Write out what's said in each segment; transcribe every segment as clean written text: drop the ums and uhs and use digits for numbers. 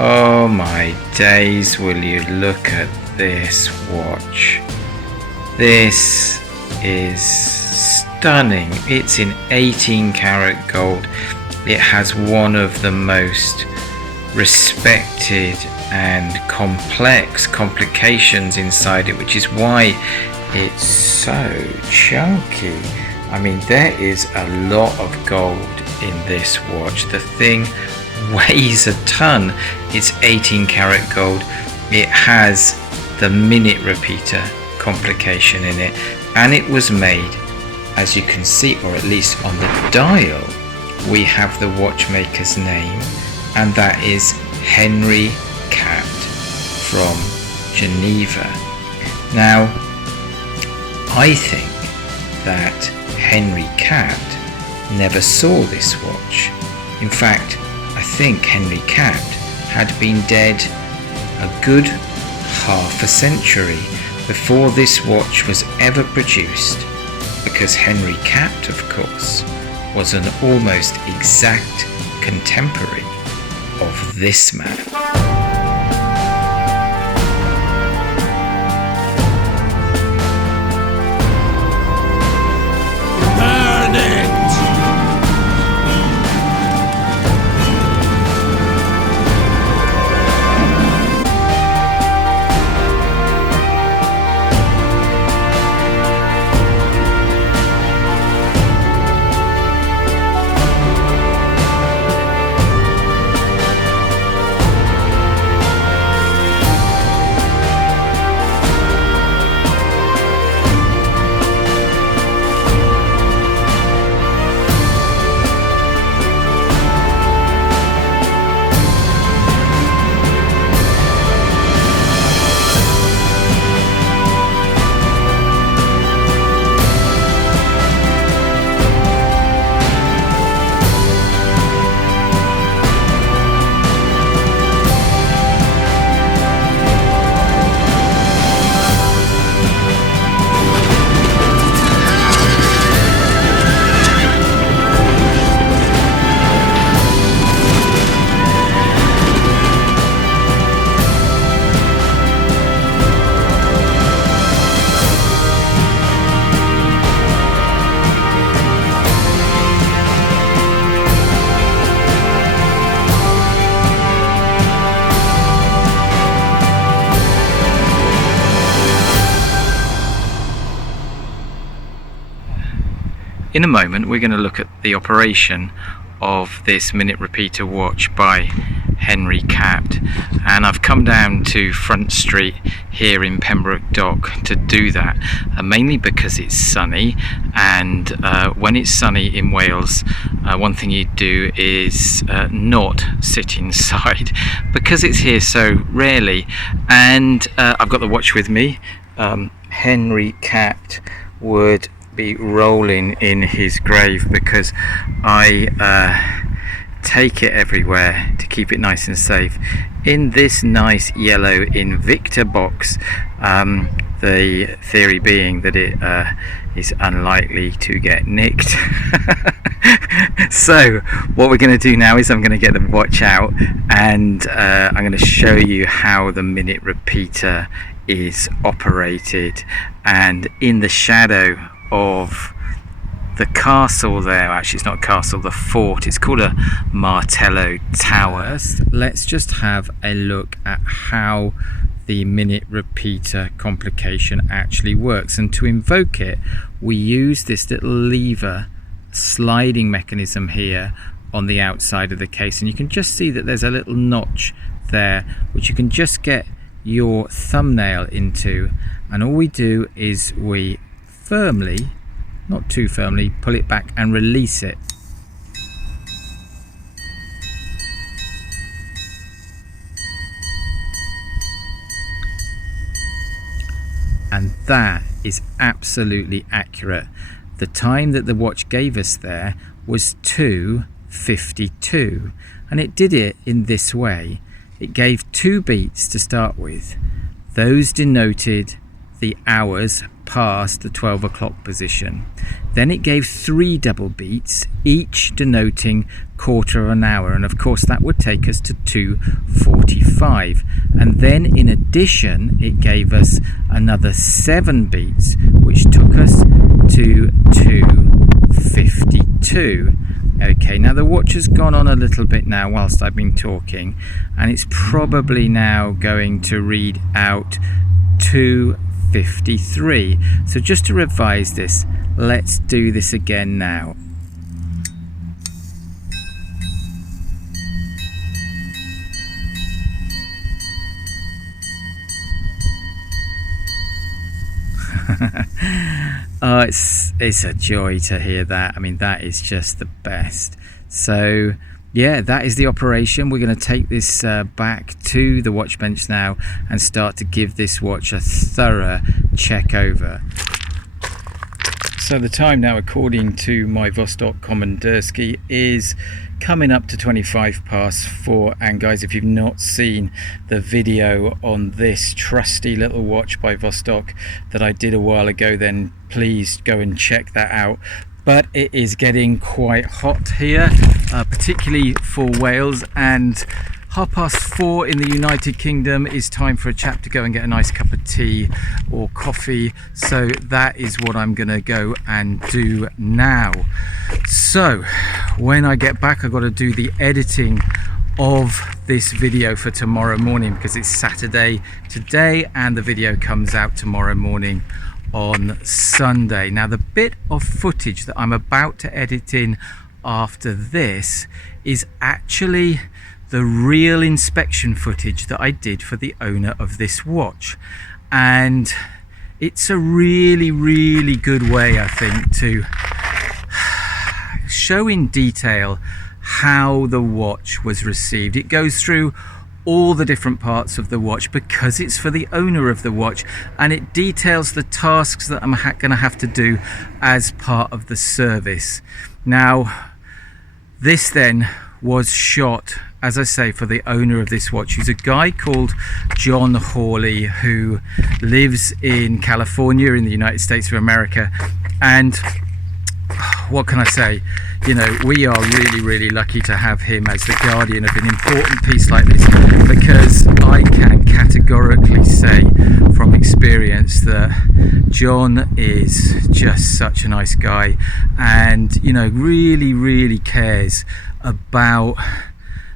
Oh my days, will you look at this watch. This is stunning. It's in 18 karat gold. It has one of the most respected and complex complications inside it, which is why it's so chunky. I mean, there is a lot of gold in this watch. The thing weighs a ton. It's 18 karat gold. It has the minute repeater complication in it, and it was made, as you can see, or at least on the dial we have the watchmaker's name, and that is Henry Capt from Geneva. Now, I think that Henry Capt never saw this watch. In fact, I think Henry Capt had been dead a good half a century before this watch was ever produced, because Henry Capt, of course, was an almost exact contemporary of this man. In a moment we're going to look at the operation of this minute repeater watch by Henry Capt, and I've come down to Front Street here in Pembroke Dock to do that, mainly because it's sunny, and when it's sunny in Wales, one thing you do is not sit inside because it's here so rarely. And I've got the watch with me. Henry Capt would be rolling in his grave because I take it everywhere to keep it nice and safe in this nice yellow Invicta box, the theory being that it is unlikely to get nicked. So what we're going to do now is I'm going to get the watch out, and I'm going to show you how the minute repeater is operated. And in the shadow of the castle there, actually it's not a castle, the fort, it's called a Martello Tower. Let's just have a look at how the minute repeater complication actually works, and to invoke it we use this little lever sliding mechanism here on the outside of the case, and you can just see that there's a little notch there which you can just get your thumbnail into, and all we do is we firmly, not too firmly, pull it back and release it. And that is absolutely accurate. The time that the watch gave us there was 2:52, and it did it in this way. It gave 2 beats to start with. Those denoted the hours past the 12 o'clock position. Then it gave 3 double beats, each denoting quarter of an hour, and of course that would take us to 2:45. And then in addition it gave us another 7 beats, which took us to 2:52. Okay, now the watch has gone on a little bit now whilst I've been talking, and it's probably now going to read out 2:53. So just to revise this, let's do this again now. Oh, it's a joy to hear that. I mean, that is just the best. So yeah, that is the operation. We're going to take this back to the watch bench now and start to give this watch a thorough check over. So the time now, according to my Vostok Kommandersky, is coming up to 4:25. And guys, if you've not seen the video on this trusty little watch by Vostok that I did a while ago, then please go and check that out. But it is getting quite hot here, particularly for Wales, and 4:30 in the United Kingdom is time for a chap to go and get a nice cup of tea or coffee. So that is what I'm gonna go and do now. So when I get back, I've got to do the editing of this video for tomorrow morning, because it's Saturday today and the video comes out tomorrow morning on Sunday. Now the bit of footage that I'm about to edit in after this is actually the real inspection footage that I did for the owner of this watch, and it's a really good way, I think, to show in detail how the watch was received. It goes through all the different parts of the watch because it's for the owner of the watch, and it details the tasks that I'm going to have to do as part of the service. Now this then was shot, as I say, for the owner of this watch, who's a guy called John Hawley, who lives in California in the United States of America. And what can I say, you know, we are really lucky to have him as the guardian of an important piece like this, because I can categorically say from experience that John is just such a nice guy, and you know, really cares about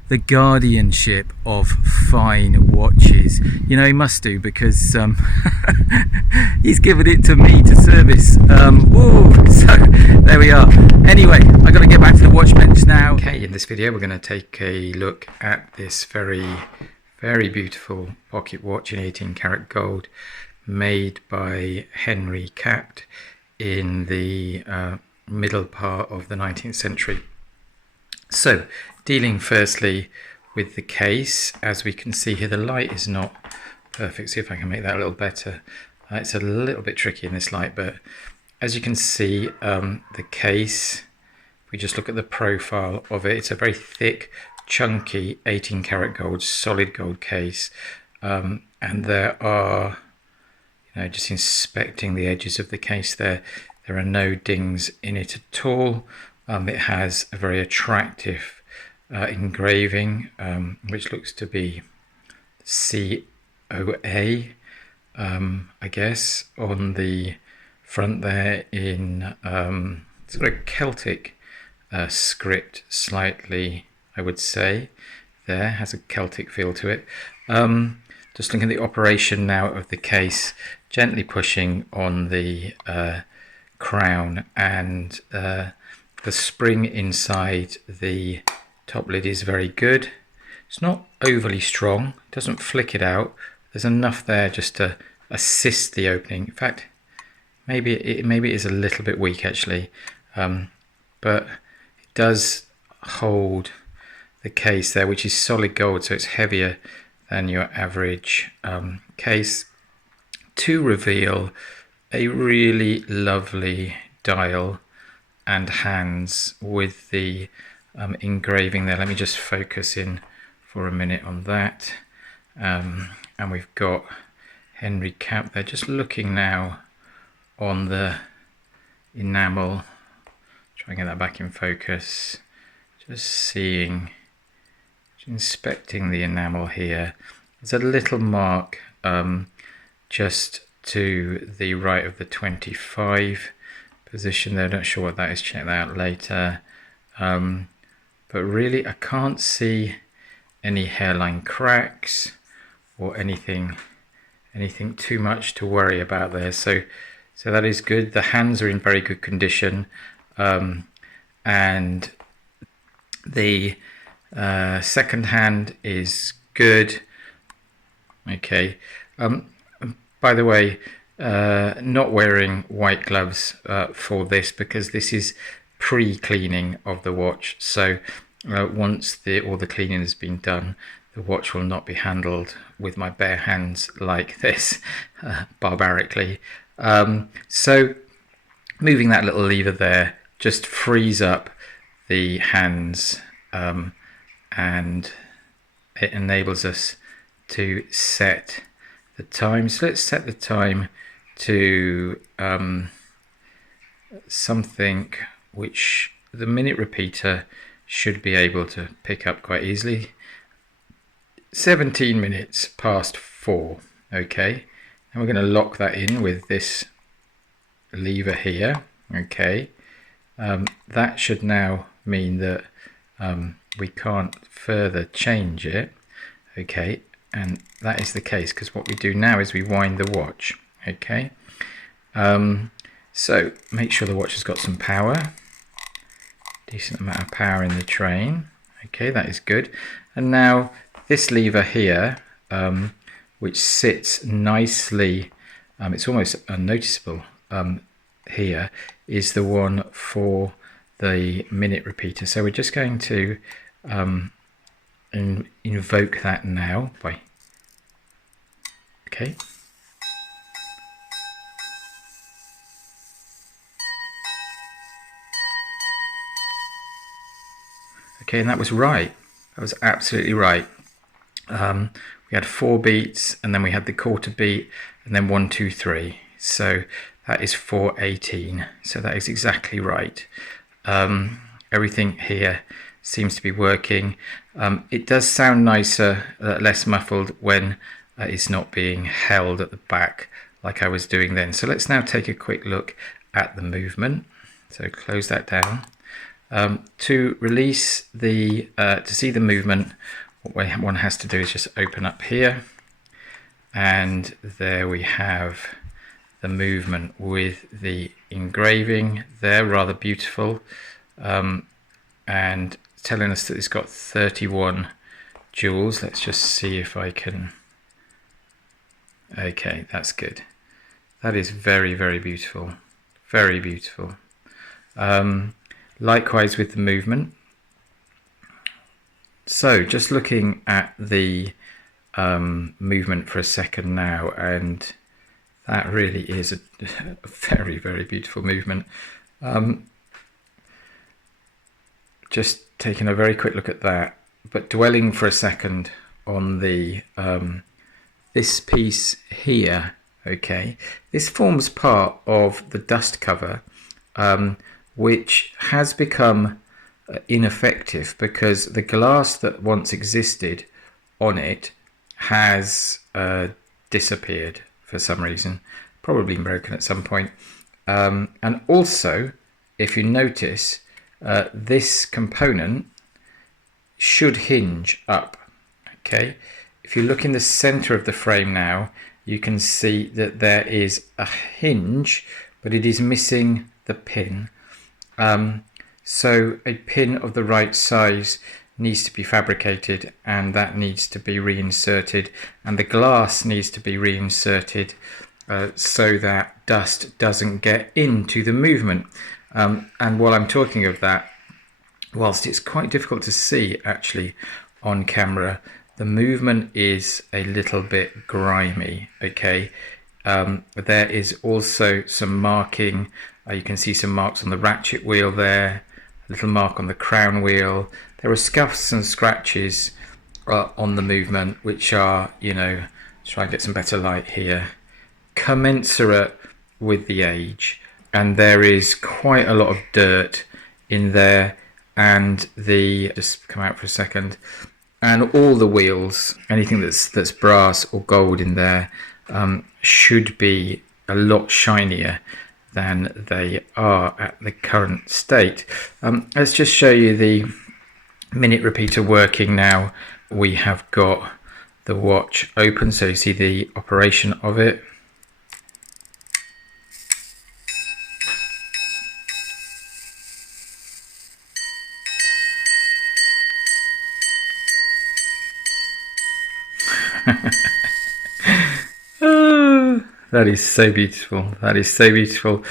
the guardianship of fine watches. You know, he must do, because he's given it to me to service. So there we are. Anyway, I got to get back to the watch bench now. Okay, in this video we're going to take a look at this very beautiful pocket watch in 18 karat gold, made by Henry Capt in the middle part of the 19th century. So, dealing firstly with the case, as we can see here, the light is not perfect. See if I can make that a little better. It's a little bit tricky in this light, but as you can see, the case, if we just look at the profile of it, it's a very thick, chunky 18 karat gold, solid gold case. And there are, you know, just inspecting the edges of the case there are no dings in it at all. It has a very attractive engraving, which looks to be COA, I guess, on the front there in sort of Celtic script, slightly, I would say. There has a Celtic feel to it. Just looking at the operation now of the case, gently pushing on the crown, and the spring inside the top lid is very good. It's not overly strong, it doesn't flick it out. There's enough there just to assist the opening. In fact, maybe it is a little bit weak actually, but it does hold the case there, which is solid gold, so it's heavier than your average case, to reveal a really lovely dial and hands with the engraving there. Let me just focus in for a minute on that. And we've got Henry Capt there, just looking now on the enamel. Try and get that back in focus. Just seeing, inspecting the enamel here. There's a little mark just to the right of the 25 position there. Not sure what that is, check that out later. But really I can't see any hairline cracks or anything too much to worry about there. So that is good. The hands are in very good condition, and the second hand is good. Okay. By the way, not wearing white gloves for this, because this is pre-cleaning of the watch. So once all the cleaning has been done, the watch will not be handled with my bare hands like this, barbarically. So moving that little lever there just frees up the hands, and it enables us to set the time. So let's set the time to something which the minute repeater should be able to pick up quite easily. 17 minutes past 4. Okay, and we're going to lock that in with this lever here. Okay, that should now mean that we can't further change it. Okay, and that is the case, because what we do now is we wind the watch. Okay, so make sure the watch has got some power, decent amount of power in the train. Okay, that is good. And now this lever here, which sits nicely, it's almost unnoticeable here, is the one for the minute repeater. So we're just going to invoke that now by, okay. Okay, and that was right. That was absolutely right. We had 4 beats, and then we had the quarter beat, and then 1, 2, 3. So that is 4:18. So that is exactly right. Everything here seems to be working. It does sound nicer, less muffled when it's not being held at the back like I was doing then. So let's now take a quick look at the movement. So close that down. To release the, to see the movement, what one has to do is just open up here, and there we have the movement with the engraving there, rather beautiful, and telling us that it's got 31 jewels. Let's just see if I can, okay, that's good. That is very, very beautiful, very beautiful. Likewise with the movement. So just looking at the movement for a second now, and that really is a very, very beautiful movement. Just taking a very quick look at that, but dwelling for a second on the this piece here. Okay, this forms part of the dust cover, which has become ineffective because the glass that once existed on it has disappeared for some reason, probably broken at some point. And also, if you notice, this component should hinge up. Okay, if you look in the center of the frame now, you can see that there is a hinge, but it is missing the pin. So a pin of the right size needs to be fabricated, and that needs to be reinserted, and the glass needs to be reinserted so that dust doesn't get into the movement. And while I'm talking of that, whilst it's quite difficult to see actually on camera, the movement is a little bit grimy. Okay, there is also some marking. You can see some marks on the ratchet wheel there, a little mark on the crown wheel. There are scuffs and scratches on the movement, which are, you know, try and get some better light here, commensurate with the age, and there is quite a lot of dirt in there, and just come out for a second, and all the wheels, anything that's brass or gold in there, should be a lot shinier than they are at the current state. Let's just show you the minute repeater working now. We have got the watch open, so you see the operation of it. That is so beautiful. That is so beautiful.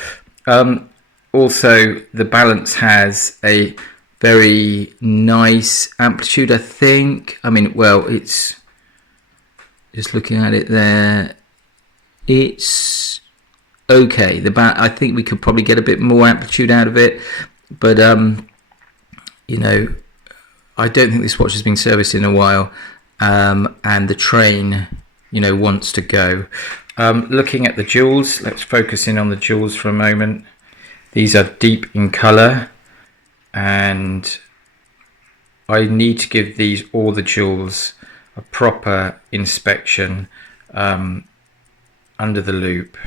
Also, the balance has a very nice amplitude, I think. I mean, well, it's just looking at it there. It's okay. I think we could probably get a bit more amplitude out of it, but you know, I don't think this watch has been serviced in a while, and the train, you know, wants to go. Looking at the jewels, let's focus in on the jewels for a moment. These are deep in colour, and I need to give all the jewels a proper inspection under the loupe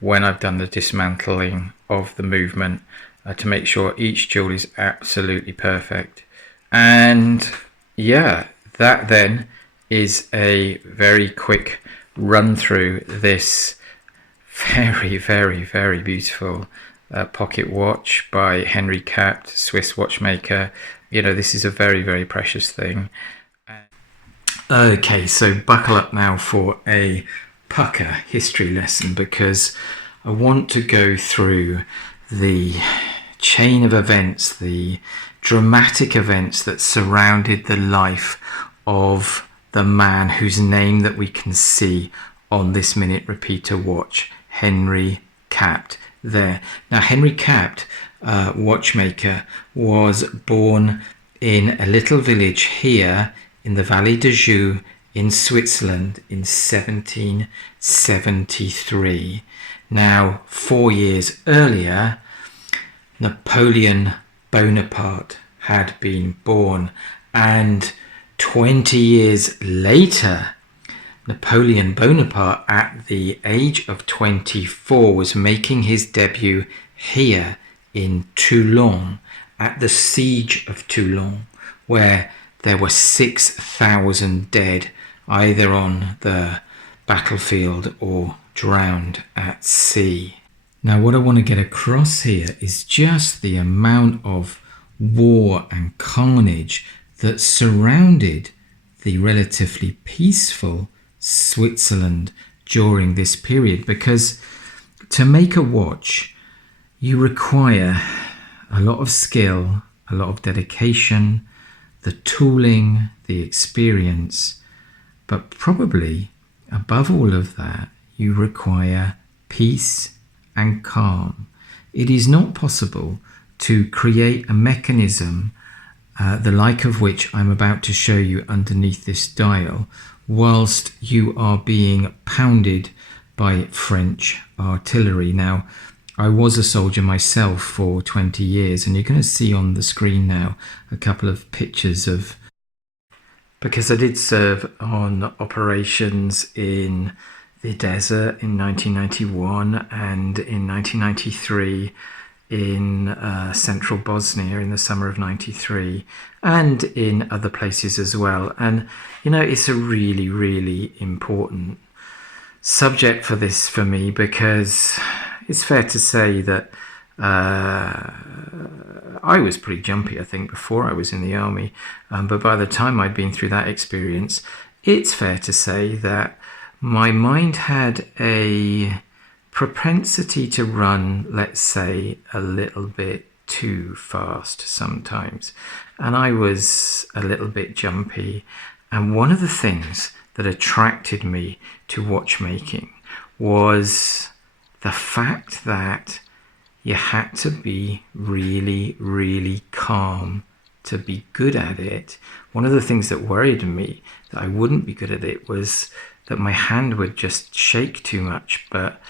when I've done the dismantling of the movement, to make sure each jewel is absolutely perfect. And yeah, that then is a very quick run through this very, very, very beautiful pocket watch by Henry Capt, Swiss watchmaker. You know, this is a very, very precious thing. Okay, so buckle up now for a pucker history lesson, because I want to go through the chain of events, the dramatic events that surrounded the life of the man whose name that we can see on this minute repeater watch, Henry Capt there. Now, Henry Capt, watchmaker, was born in a little village here in the Vallee de Joux in Switzerland in 1773. Now, 4 years earlier, Napoleon Bonaparte had been born, and 20 years later, Napoleon Bonaparte, at the age of 24, was making his debut here in Toulon, at the siege of Toulon, where there were 6,000 dead, either on the battlefield or drowned at sea. Now, what I want to get across here is just the amount of war and carnage that surrounded the relatively peaceful Switzerland during this period, because to make a watch you require a lot of skill, a lot of dedication, the tooling, the experience, but probably above all of that you require peace and calm. It is not possible to create a mechanism the like of which I'm about to show you underneath this dial, whilst you are being pounded by French artillery. Now, I was a soldier myself for 20 years, and you're going to see on the screen now a couple of pictures of, because I did serve on operations in the desert in 1991 and in 1993 in central Bosnia in the summer of 93, and in other places as well. And you know, it's a really, really important subject for me, because it's fair to say that I was pretty jumpy, I think, before I was in the army, but by the time I'd been through that experience, it's fair to say that my mind had a propensity to run, let's say, a little bit too fast sometimes, and I was a little bit jumpy. And one of the things that attracted me to watchmaking was the fact that you had to be really, really calm to be good at it. One of the things that worried me that I wouldn't be good at it was that my hand would just shake too much, but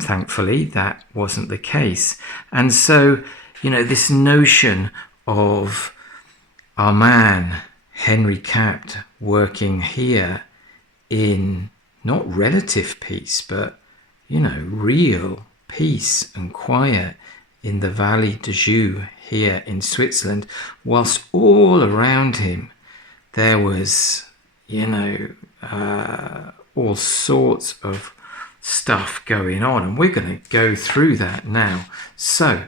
Thankfully, that wasn't the case. And so, this notion of our man, Henry Capt, working here in not relative peace, but, real peace and quiet in the Vallee de Joux here in Switzerland, whilst all around him there was, all sorts of stuff going on, and we're going to go through that now. So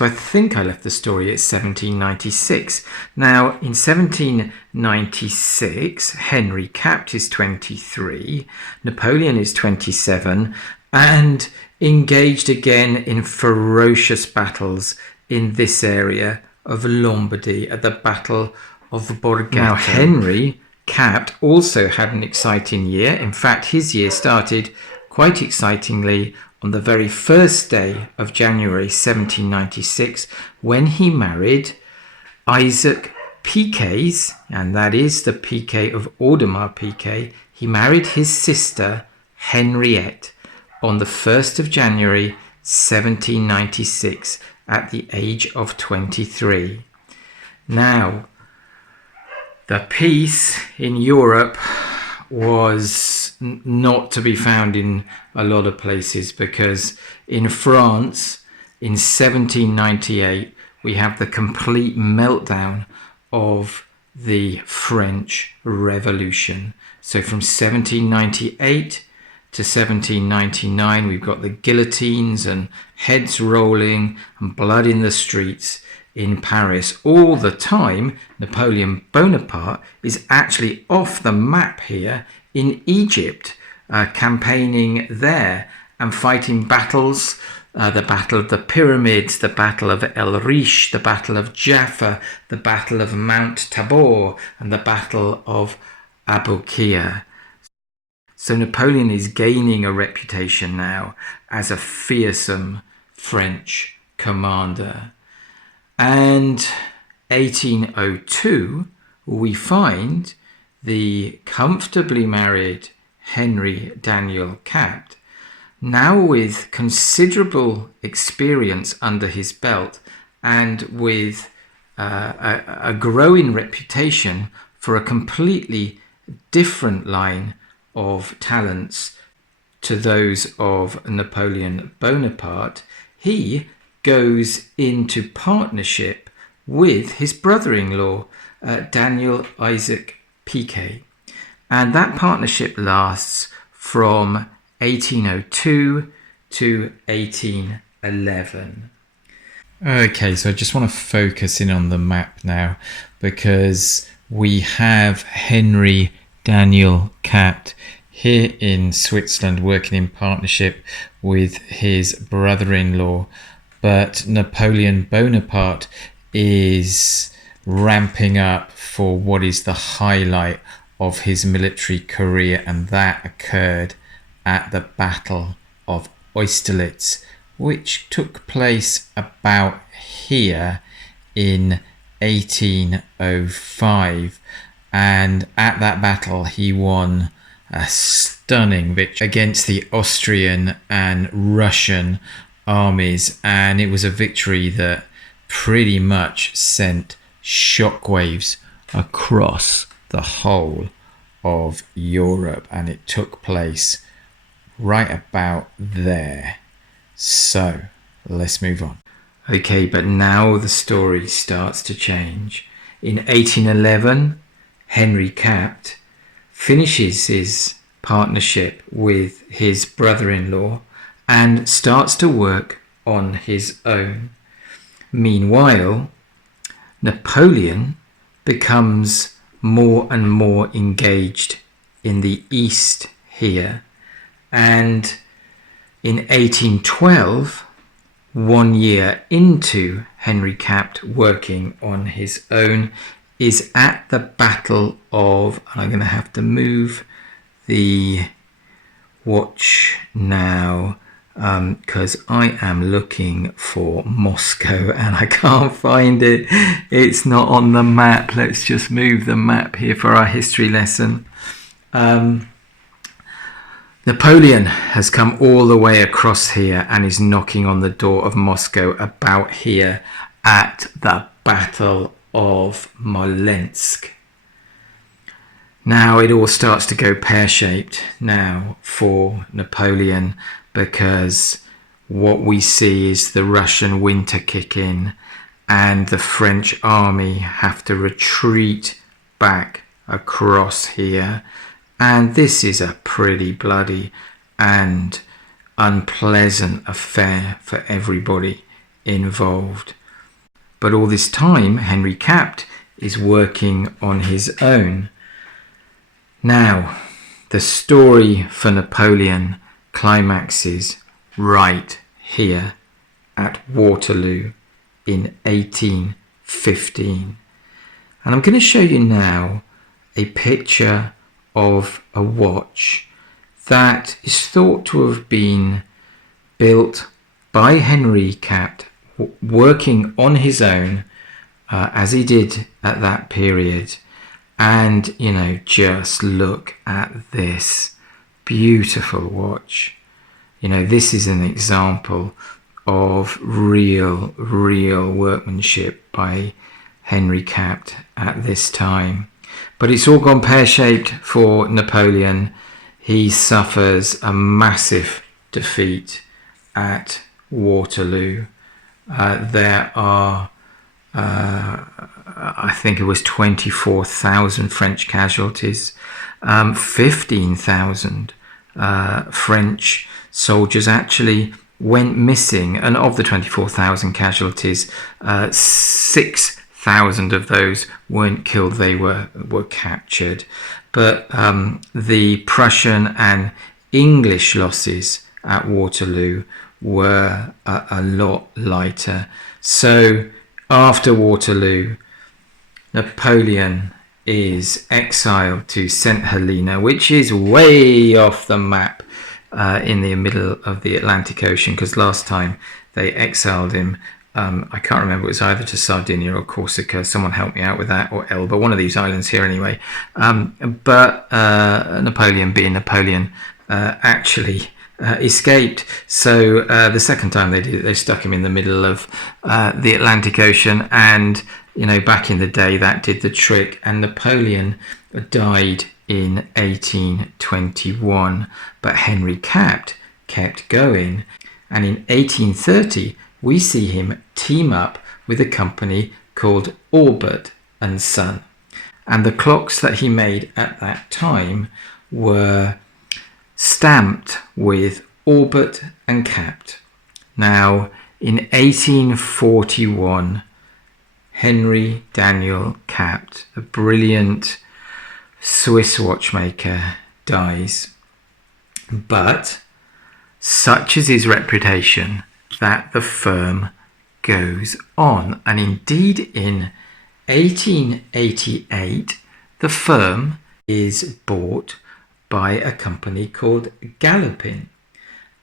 I think I left the story at 1796. Now, in 1796, Henry Capt is 23, Napoleon is 27, and engaged again in ferocious battles in this area of Lombardy at the Battle of Borgato. Now, Henry Capt also had an exciting year. In fact, his year started quite excitingly on the very first day of January 1796, when he married Isaac Piquet, and that is the Piquet of Audemars Piguet. He married his sister Henriette on the 1st of January 1796 at the age of 23. Now, the peace in Europe was not to be found in a lot of places, because in France in 1798 we have the complete meltdown of the French Revolution. So from 1798 to 1799 we've got the guillotines and heads rolling and blood in the streets in Paris. All the time, Napoleon Bonaparte is actually off the map here in Egypt, campaigning there and fighting battles, the Battle of the Pyramids, the Battle of El Riche, the Battle of Jaffa, the Battle of Mount Tabor, and the Battle of Aboukir. So Napoleon is gaining a reputation now as a fearsome French commander. And 1802, we find the comfortably married Henry Daniel Capt, now with considerable experience under his belt and with a growing reputation for a completely different line of talents to those of Napoleon Bonaparte. He goes into partnership with his brother-in-law, Daniel Isaac Piquet. And that partnership lasts from 1802 to 1811. Okay, so I just want to focus in on the map now, because we have Henry Daniel Capt here in Switzerland working in partnership with his brother-in-law. But Napoleon Bonaparte is ramping up for what is the highlight of his military career, and that occurred at the Battle of Austerlitz, which took place about here in 1805. And at that battle he won a stunning victory against the Austrian and Russian armies, and it was a victory that pretty much sent shockwaves across the whole of Europe, and it took place right about there. So let's move on. Okay, but now the story starts to change. In 1811, Henry Capt finishes his partnership with his brother-in-law and starts to work on his own. Meanwhile, Napoleon becomes more and more engaged in the East here, and in 1812, 1 year into Henry Capt working on his own, is at the Battle of, I'm going to have to move the watch now because I am looking for Moscow and I can't find it. It's not on the map. Let's just move the map here for our history lesson. Napoleon has come all the way across here and is knocking on the door of Moscow about here at the Battle of Smolensk. Now it all starts to go pear-shaped now for Napoleon, because what we see is the Russian winter kick in and the French army have to retreat back across here, and this is a pretty bloody and unpleasant affair for everybody involved. But all this time Henry Capt is working on his own. Now the story for Napoleon climaxes right here at Waterloo in 1815. And I'm going to show you now a picture of a watch that is thought to have been built by Henry Capt, working on his own as he did at that period. And you know, just look at this beautiful watch. You know, this is an example of real workmanship by Henry Capt at this time. But it's all gone pear-shaped for Napoleon. He suffers a massive defeat at Waterloo. There are, I think it was 24,000 French casualties, 15,000 French soldiers actually went missing, and of the 24,000 casualties, 6,000 of those weren't killed, they were captured. But the Prussian and English losses at Waterloo were a lot lighter. So after Waterloo, Napoleon is exiled to St. Helena, which is way off the map in the middle of the Atlantic Ocean, because last time they exiled him, I can't remember, it was either to Sardinia or Corsica. Someone help me out with that, or Elba, one of these islands here anyway. But Napoleon, being Napoleon, actually escaped. So the second time they did it, they stuck him in the middle of the Atlantic Ocean, and you know, back in the day that did the trick, and Napoleon died in 1821, but Henry Capt kept going, and in 1830 we see him team up with a company called Aubert and Son, and the clocks that he made at that time were stamped with Aubert and Capt. Now in 1841, Henry Daniel Capt, a brilliant Swiss watchmaker, dies. But such is his reputation that the firm goes on. And indeed in 1888, the firm is bought by a company called Galopin.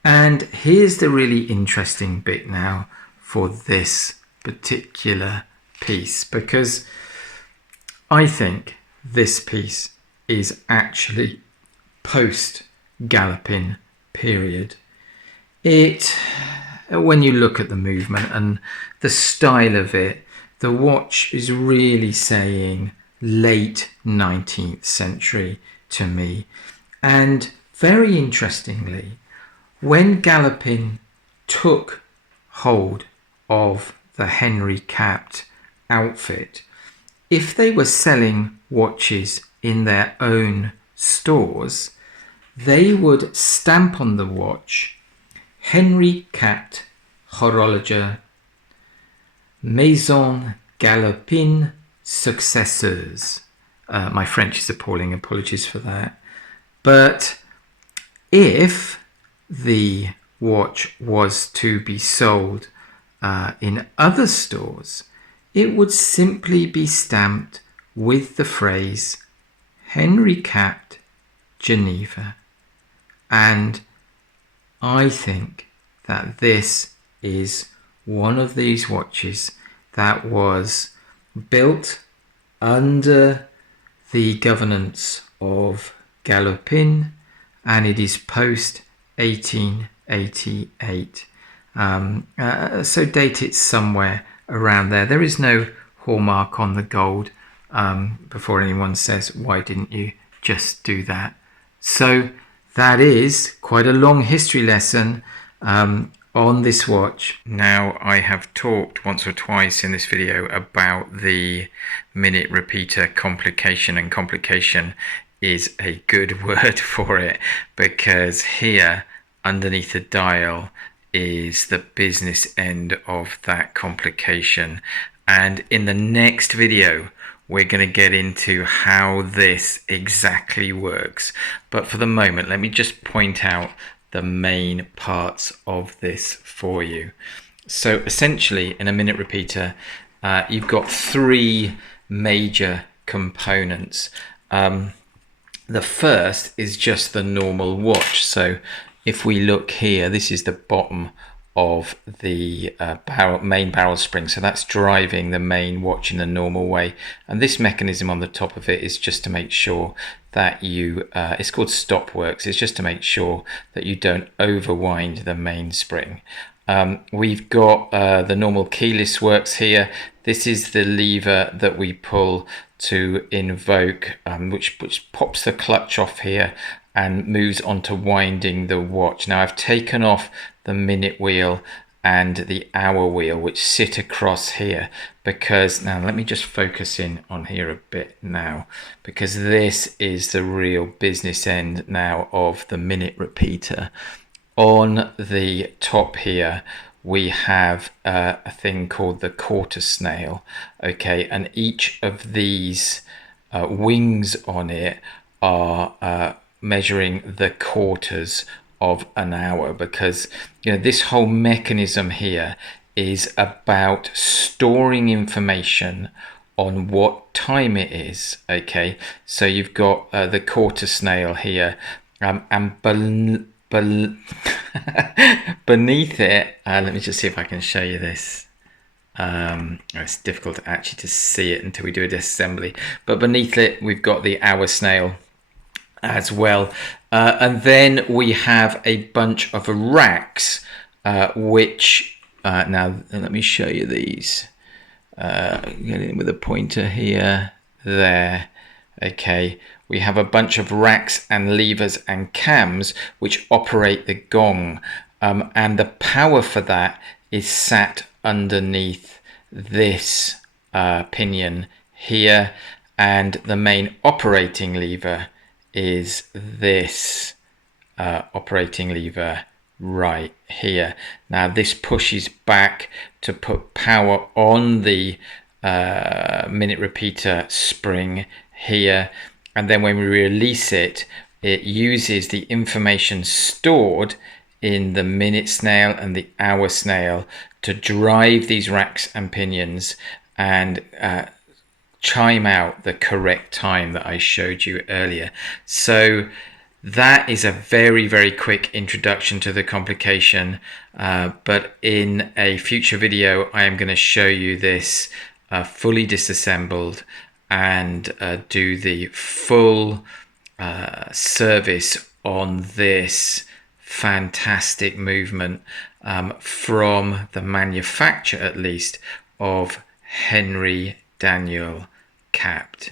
And here's the really interesting bit now for this particular piece, because I think this piece is actually post Galopin period. When you look at the movement and the style of it, the watch is really saying late 19th century to me. And very interestingly, when Galopin took hold of the Henry Capt outfit, if they were selling watches in their own stores, they would stamp on the watch Henry Capt Horologer, Maison Galopin Successeurs. My French is appalling, apologies for that. But if the watch was to be sold in other stores, it would simply be stamped with the phrase Henry Capt Geneve. And I think that this is one of these watches that was built under the governance of Galopin and it is post 1888. So date it somewhere around there. There is no hallmark on the gold, before anyone says, why didn't you just do that? So that is quite a long history lesson on this watch. Now, I have talked once or twice in this video about the minute repeater complication, and complication is a good word for it, because here underneath the dial is the business end of that complication. And in the next video, we're going to get into how this exactly works. But for the moment, let me just point out the main parts of this for you. So essentially, in a minute repeater, you've got three major components. The first is just the normal watch. So if we look here, this is the bottom of the main barrel spring, so that's driving the main watch in the normal way, and this mechanism on the top of it is just to make sure that you it's called stop works. It's just to make sure that you don't overwind the mainspring. We've got the normal keyless works here. This is the lever that we pull to invoke, which pops the clutch off here and moves on to winding the watch. Now I've taken off the minute wheel and the hour wheel, which sit across here, because now let me just focus in on here a bit now, because this is the real business end now of the minute repeater. On the top here we have a thing called the quarter snail, okay, and each of these wings on it are measuring the quarters of an hour, because this whole mechanism here is about storing information on what time it is, okay. So you've got the quarter snail here, and beneath it, let me just see if I can show you this. It's difficult actually to see it until we do a disassembly, but beneath it we've got the hour snail as well, and then we have a bunch of racks, which now let me show you these. Getting with a pointer here, there, okay. We have a bunch of racks and levers and cams which operate the gong, and the power for that is sat underneath this pinion here, and the main operating lever is this operating lever right here. Now this pushes back to put power on the minute repeater spring here, and then when we release it, it uses the information stored in the minute snail and the hour snail to drive these racks and pinions and chime out the correct time that I showed you earlier. So that is a very, very quick introduction to the complication, but in a future video I am going to show you this fully disassembled and do the full service on this fantastic movement from the manufacturer, at least, of Henry Daniel Capt.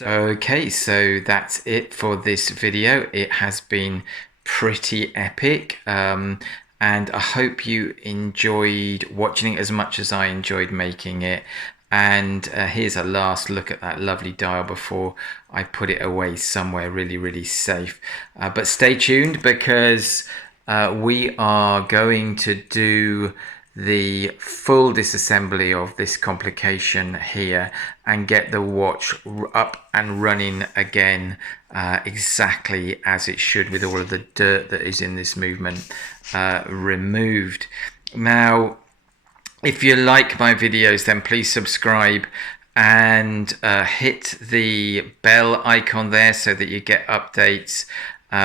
Okay, so that's it for this video. It has been pretty epic, and I hope you enjoyed watching it as much as I enjoyed making it. And here's a last look at that lovely dial before I put it away somewhere really, really safe. But stay tuned, because we are going to do the full disassembly of this complication here and get the watch up and running again, exactly as it should, with all of the dirt that is in this movement removed. Now, if you like my videos, then please subscribe and hit the bell icon there so that you get updates,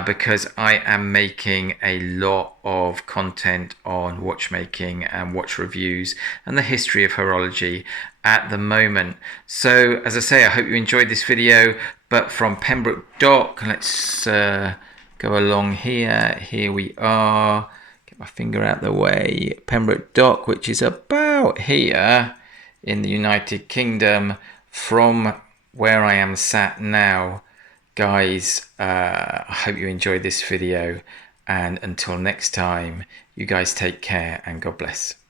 because I am making a lot of content on watchmaking and watch reviews and the history of horology at the moment. So as I say, I hope you enjoyed this video. But from Pembroke Dock, let's go go along here. Here we are. Get my finger out the way. Perrett Dock, which is about here in the United Kingdom from where I am sat now. Guys, I hope you enjoyed this video, and until next time, you guys take care and God bless.